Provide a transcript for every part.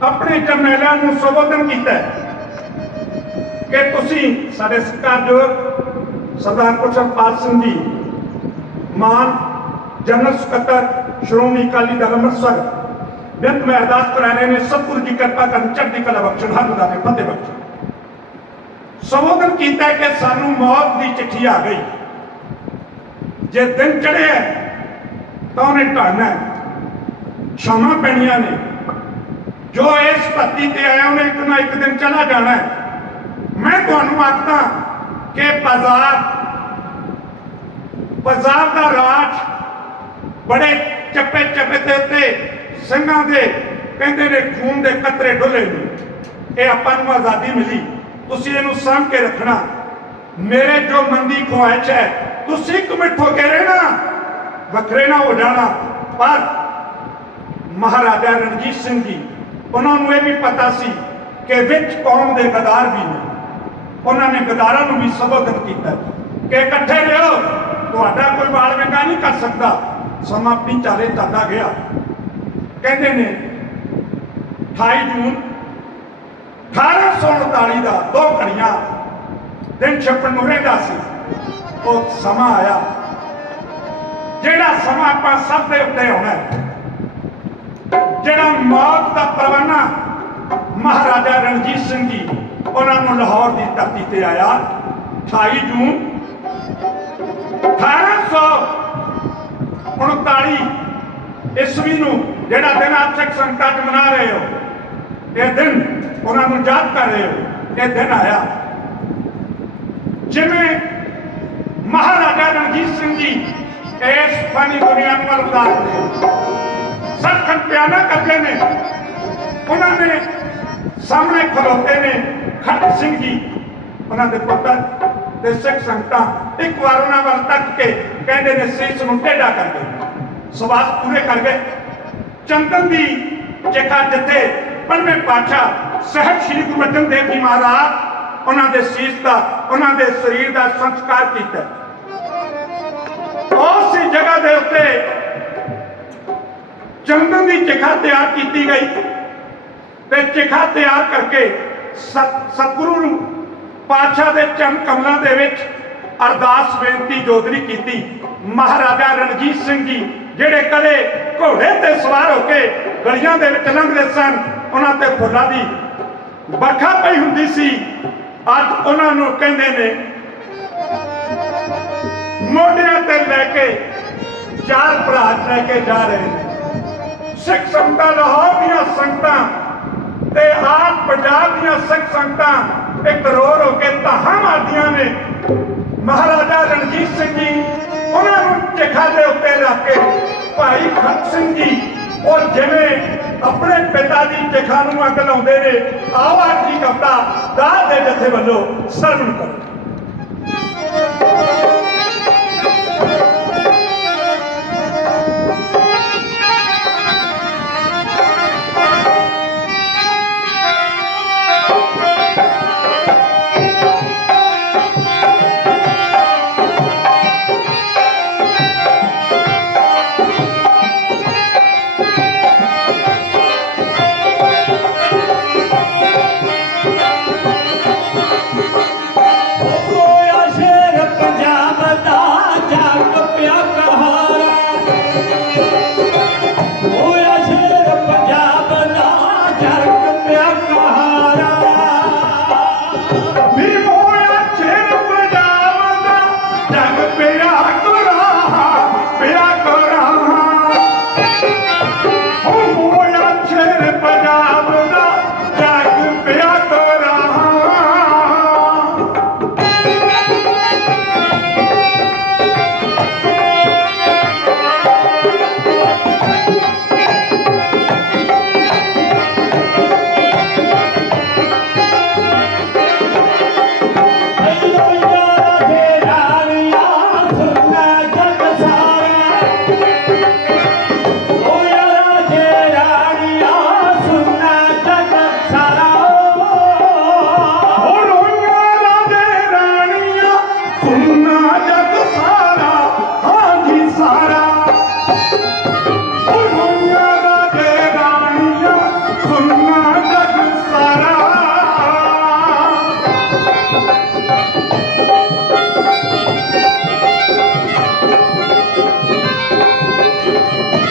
ਆਪਣੇ ਜਰਨੈਲਾਂ ਨੂੰ ਸੰਬੋਧਨ ਕੀਤਾ ਕਿ ਤੁਸੀਂ ਸਾਡੇ ਸਤਿਕਾਰਯੋਗ ਸਰਦਾਰ ਕੁਸ਼ਲਪਾਲ ਸਿੰਘ ਜੀ, ਮਾਨ ਜਨਰਲ ਸਕੱਤਰ ਸ਼੍ਰੋਮਣੀ ਅਕਾਲੀ ਦਲ ਅੰਮ੍ਰਿਤਸਰ ਬੇਨਤ ਮੈਂ ਅਰਦਾਸ ਕਰਾ ਨੇ, ਸਤਿਗੁਰੂ ਜੀ ਕਿਰਪਾ ਕਰਨ ਚੜ੍ਹਦੀ ਕਲਾ ਬਖਸ਼ਣ, ਹਰ ਦਾ ਫਤਿਹ ਬਖਸ਼ਣ। ਸੰਬੋਧਨ ਕੀਤਾ ਕਿ ਸਾਨੂੰ ਮੌਤ ਦੀ ਚਿੱਠੀ ਆ ਗਈ। ਜੇ ਦਿਨ ਚੜਿਆ ਤਾਂ ਉਹਨੇ ਢਾਣਾ ਸ਼ਾਮਾਂ ਪੈਣੀਆਂ ਨੇ। ਜੋ ਇਸ ਧਰਤੀ ਤੇ ਆਇਆ, ਉਹਨੇ ਇੱਕ ਨਾ ਇੱਕ ਦਿਨ ਚਲਾ ਜਾਣਾ ਹੈ। ਮੈਂ ਤੁਹਾਨੂੰ ਆਖਦਾ ਕਿ ਬਾਜ਼ਾਰ ਬਾਜ਼ਾਰ ਦਾ ਰਾਜ ਬੜੇ ਚੱਪੇ ਚੱਪੇ ਦੇ ਉੱਤੇ ਸਿੰਘਾਂ ਦੇ ਕਹਿੰਦੇ ਨੇ, ਖੂਨ ਦੇ ਕਤਰੇ ਡੁੱਲੇ ਨੇ। ਇਹ ਆਪਾਂ ਨੂੰ ਆਜ਼ਾਦੀ ਮਿਲੀ। ਤੁਸੀਂ ਇਹਨੂੰ ਸਾਂਭ ਕੇ ਰੱਖਣਾ। ਮੇਰੇ ਜੋ ਮੰਦੀ ਖੁਆਇਸ਼ ਹੈ, ਤੁਸੀਂ ਇੱਕ ਹੋ ਕੇ ਰਹਿਣਾ ਵੱਖਰੇ ਨਾ ਹੋ ਜਾਣਾ। ਪਰ ਮਹਾਰਾਜਾ ਰਣਜੀਤ ਸਿੰਘ ਜੀ ਉਹਨਾਂ ਨੂੰ ਇਹ ਵੀ ਪਤਾ ਸੀ ਕਿ ਵਿੱਚ ਕੌਮ ਦੇ ਗਦਾਰ ਵੀ ਨੇ। ਉਹਨਾਂ ਨੇ ਗਦਾਰਾਂ ਨੂੰ ਵੀ ਸੰਬੋਧਨ ਕੀਤਾ ਕਿ ਇਕੱਠੇ ਰਹੋ, ਤੁਹਾਡਾ ਕੋਈ ਵਾਲ ਵਿੰਗਾ ਨਹੀਂ ਕਰ ਸਕਦਾ। ਸਮਾਂ ਪਿੰਚਾਰੇ ਚੱਲਦਾ ਗਿਆ। ਕਹਿੰਦੇ ਨੇ 28 ਜੂਨ 1839 ਦਾ ਦੋ ਘੜੀਆਂ, ਦਿਨ ਛੱਪਣ ਨੂੰ ਰਹਿੰਦਾ ਸੀ। ਉਹ ਸਮਾਂ ਆਇਆ। ਜਿਹੜਾ ਸਮਾਂ ਆਪਾਂ ਸਭ ਦੇ ਉੱਤੇ ਆਉਣਾ ਹੈ ਜਿਹੜਾ ਮੌਤ ਦਾ ਪਰਵਾਨਾ ਮਹਾਰਾਜਾ ਰਣਜੀਤ ਸਿੰਘ ਜੀ, ਉਹਨਾਂ ਨੂੰ ਲਾਹੌਰ ਦੀ ਧਰਤੀ ਤੇ ਆਇਆ। 28 ਜੂਨ 1839 ਈਸਵੀ ਨੂੰ ਜਿਹੜਾ ਦਿਨ ਆਪ ਸਿੱਖ ਸੰਗਤਾਂ 'ਚ ਮਨਾ ਰਹੇ ਹੋ, ਇਹ ਦਿਨ ਉਹਨਾਂ ਨੂੰ ਯਾਦ ਕਰ ਰਹੇ ਹੋ, ਇਹ ਦਿਨ ਆਇਆ। ਜਿਵੇਂ ਮਹਾਰਾਜਾ ਰਣਜੀਤ ਸਿੰਘ ਜੀ ਇਸ ਫਾਨੀ ਦੁਨੀਆ ਨੂੰ ਅਲਵਿਦਾ ਕਰਦੇ ਸੱਚਖੰਡ ਕਰਦੇ ਨੇ। ਉਹਨਾਂ ਨੇ ਸਾਹਮਣੇ ਖਲੋਤੇ ਨੇ ਖੜਕ ਸਿੰਘ ਜੀ। ਉਹਨਾਂ ਦੇ ਪੁੱਤਰ ਤੇ ਸਿੱਖ ਸੰਗਤਾਂ ਇੱਕ ਵਾਰ ਉਹਨਾਂ ਵੱਲ ਤੱਕ ਕੇ ਕਹਿੰਦੇ ਨੇ, ਸੀਸ ਨੂੰ ਟੇਢਾ ਕਰ ਸਵਾਸ ਪੂਰੇ ਕਰ ਗਏ। ਚੰਦਨ ਦੀ ਚੇਖਾ ਜਿੱਥੇ ਪੰਜਵੇਂ ਪਾਤਸ਼ਾਹ ਸਹਿਬ ਸ੍ਰੀ ਗੁਰੂ ਅਰਜਨ ਦੇਵ ਜੀ ਮਹਾਰਾਜ ਉਹਨਾਂ ਦੇ ਸੀਸ ਦਾ, ਉਹਨਾਂ ਦੇ ਸਰੀਰ ਦਾ ਸੰਸਕਾਰ ਕੀਤਾ। ਉਸ ਜਗ੍ਹਾ ਦੇ ਉੱਤੇ ਚੰਦਨ ਦੀ ਚਿਖਾ ਤਿਆਰ ਕੀਤੀ ਗਈ ਤੇ ਚਿਖਾ ਤਿਆਰ ਕਰਕੇ ਸਤ- ਸਤਿਗੁਰੂ ਨੂੰ ਪਾਤਸ਼ਾਹ ਦੇ ਚਰਨ ਕਮਲਾਂ ਦੇ ਵਿੱਚ ਅਰਦਾਸ ਬੇਨਤੀ ਜੋਦਰੀ ਕੀਤੀ। ਮਹਾਰਾਜਾ ਰਣਜੀਤ ਸਿੰਘ ਜੀ, ਜਿਹੜੇ ਕਦੇ ਘੋੜੇ ਤੇ ਸਵਾਰ ਹੋ ਕੇ ਗਲੀਆਂ ਦੇ ਵਿੱਚ ਲੰਘਦੇ ਸਨ, ਉਹਨਾਂ ਤੇ ਫੁੱਲਾਂ ਦੀ ਵਰਖਾ ਪਈ ਹੁੰਦੀ ਸੀ। ਅੱਜ ਉਹਨਾਂ ਨੂੰ ਕਹਿੰਦੇ ਨੇ, ਮੋਢਿਆਂ ਤੇ ਲੈ ਕੇ ਚਾਰ ਭਰਾ ਲੈ ਕੇ ਜਾ ਰਹੇ ਨੇ। ਸਿੱਖ ਸੰਗਤਾਂ, ਲਾਹੌਰ ਦੀਆਂ ਸੰਗਤਾਂ ਤੇ ਆਪ ਪੰਜਾਬ ਦੀਆਂ ਸਿੱਖ ਸੰਗਤਾਂ ਇੱਕ ਰੋ ਰੋ ਕੇ ਧਾਹਾਂ ਮਾਰਦੀਆਂ ਨੇ। ਮਹਾਰਾਜਾ ਰਣਜੀਤ ਸਿੰਘ ਜੀ, ਉਹਨਾਂ ਨੂੰ ਚਿਖਾ ਦੇ ਉੱਤੇ ਰੱਖ ਕੇ ਭਾਈ ਖਤ ਸਿੰਘ ਜੀ, ਉਹ ਜਿਵੇਂ ਆਪਣੇ ਪਿਤਾ ਦੀ ਚਿਖਾ ਨੂੰ ਅੱਗ ਲਾਉਂਦੇ ਨੇ, ਆਓ ਆਖਰੀ ਕਪਤਾ ਦਾਦ ਦੇ ਜਥੇ ਵੱਲੋਂ ਸਰਵਣ ਕਰੋ। Música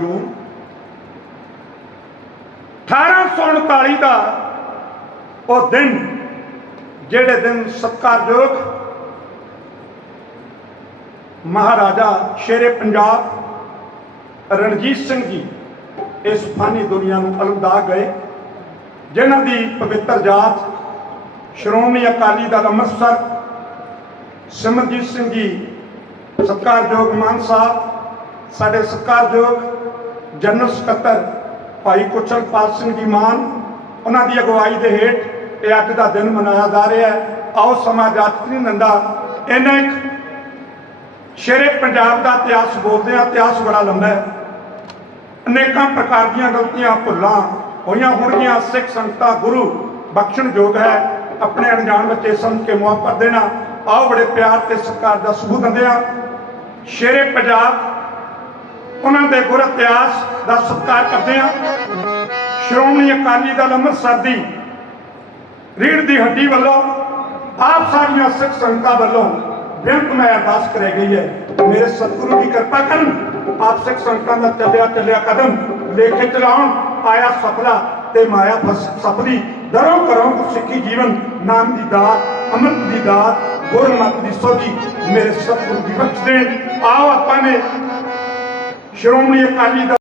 28 ਜੂਨ 1839 ਦਾ ਉਹ ਦਿਨ, ਜਿਹੜੇ ਦਿਨ ਸਤਿਕਾਰਯੋਗ ਮਹਾਰਾਜਾ ਸ਼ੇਰੇ ਪੰਜਾਬ ਰਣਜੀਤ ਸਿੰਘ ਜੀ ਇਸ ਫਾਨੀ ਦੁਨੀਆ ਨੂੰ ਅਲਵਿਦਾ ਗਏ, ਜਿਨ੍ਹਾਂ ਦੀ ਪਵਿੱਤਰ ਜਾਤ ਸ਼੍ਰੋਮਣੀ ਅਕਾਲੀ ਦਲ ਅੰਮ੍ਰਿਤਸਰ, ਸਿਮਰਜੀਤ ਸਿੰਘ ਜੀ ਸਤਿਕਾਰਯੋਗ ਮਾਨ ਸਾਹਿਬ, ਸਾਡੇ ਸਤਿਕਾਰਯੋਗ ਜਨਰਲ ਸਕੱਤਰ ਭਾਈ ਕੁਚਲਪਾਲ ਸਿੰਘ ਜੀ ਮਾਨ ਉਹਨਾਂ ਦੀ ਅਗਵਾਈ ਦੇ ਹੇਠ ਇਹ ਅੱਜ ਦਾ ਦਿਨ ਮਨਾਇਆ ਜਾ ਰਿਹਾ ਹੈ। ਆਓ ਸਮਾਜ ਜਾਤਰੀ ਨੰਦਾ। ਇਹਨਾਂ ਇੱਕ ਸ਼ੇਰੇ ਪੰਜਾਬ ਦਾ ਇਤਿਹਾਸ ਬੋਲਦੇ ਆ ਇਤਿਹਾਸ ਬੜਾ ਲੰਬਾ ਹੈ। ਅਨੇਕਾਂ ਪ੍ਰਕਾਰ ਦੀਆਂ ਗਲਤੀਆਂ, ਭੁੱਲਾਂ ਹੋਈਆਂ ਹੋਣਗੀਆਂ। ਸਿੱਖ ਸੰਗਤਾਂ, ਗੁਰੂ ਬਖਸ਼ਣਯੋਗ ਹੈ। ਆਪਣੇ ਅਣਜਾਣ ਬੱਚੇ ਸਮਝ ਕੇ ਮੁਆਫ਼ਤ ਦੇਣਾ। ਆਓ ਬੜੇ ਪਿਆਰ ਤੇ ਸਤਿਕਾਰ ਦਾ ਸਬੂਤ ਦਿੰਦੇ ਆ ਸ਼ੇਰੇ ਪੰਜਾਬ ਉਹਨਾਂ ਦੇ ਗੁਰ ਇਤਿਹਾਸ ਦਾ ਸਤਿਕਾਰ ਕਰਦੇ ਆ ਸ਼੍ਰੋਮਣੀ ਅਕਾਲੀ ਦਲ ਅੰਮ੍ਰਿਤਸਰ ਦੀ ਰੀੜ ਦੀ ਹੱਡੀ ਵੱਲੋਂ ਆਪ ਸਾਰੀਆਂ ਸਿੱਖ ਸੰਗਤਾਂ ਵੱਲੋਂ ਬੇਨਤੀ ਮੈਂ ਅਰਦਾਸ ਕਰੇ ਗਈ ਹੈ। ਮੇਰੇ ਸਤਿਗੁਰੂ ਦੀ ਕਿਰਪਾ ਕਰਨ ਆਪ ਸਿੱਖ ਸੰਗਤਾਂ ਦਾ ਚੱਲਿਆ ਚੱਲਿਆ ਕਦਮ ਲੇਖੇ ਚਲਾਉਣ, ਆਇਆ ਸਫਲਾ ਤੇ ਮਾਇਆ ਫਸ ਸਫਲੀ ਦਰੋਂ ਕਰੋ ਸਿੱਖੀ ਜੀਵਨ, ਨਾਮ ਦੀ ਦਾਤ, ਅੰਮ੍ਰਿਤ ਦੀ ਦਾਤ, ਗੁਰਮਤ ਦੀ ਸੋਝੀ ਮੇਰੇ ਸਤਿਗੁਰੂ ਦੀ ਬਖਸ਼ ਦੇਣ ਆਓ ਆਪਾਂ ਨੇ ਸ਼੍ਰੋਮਣੀ ਅਕਾਲੀ ਦਲ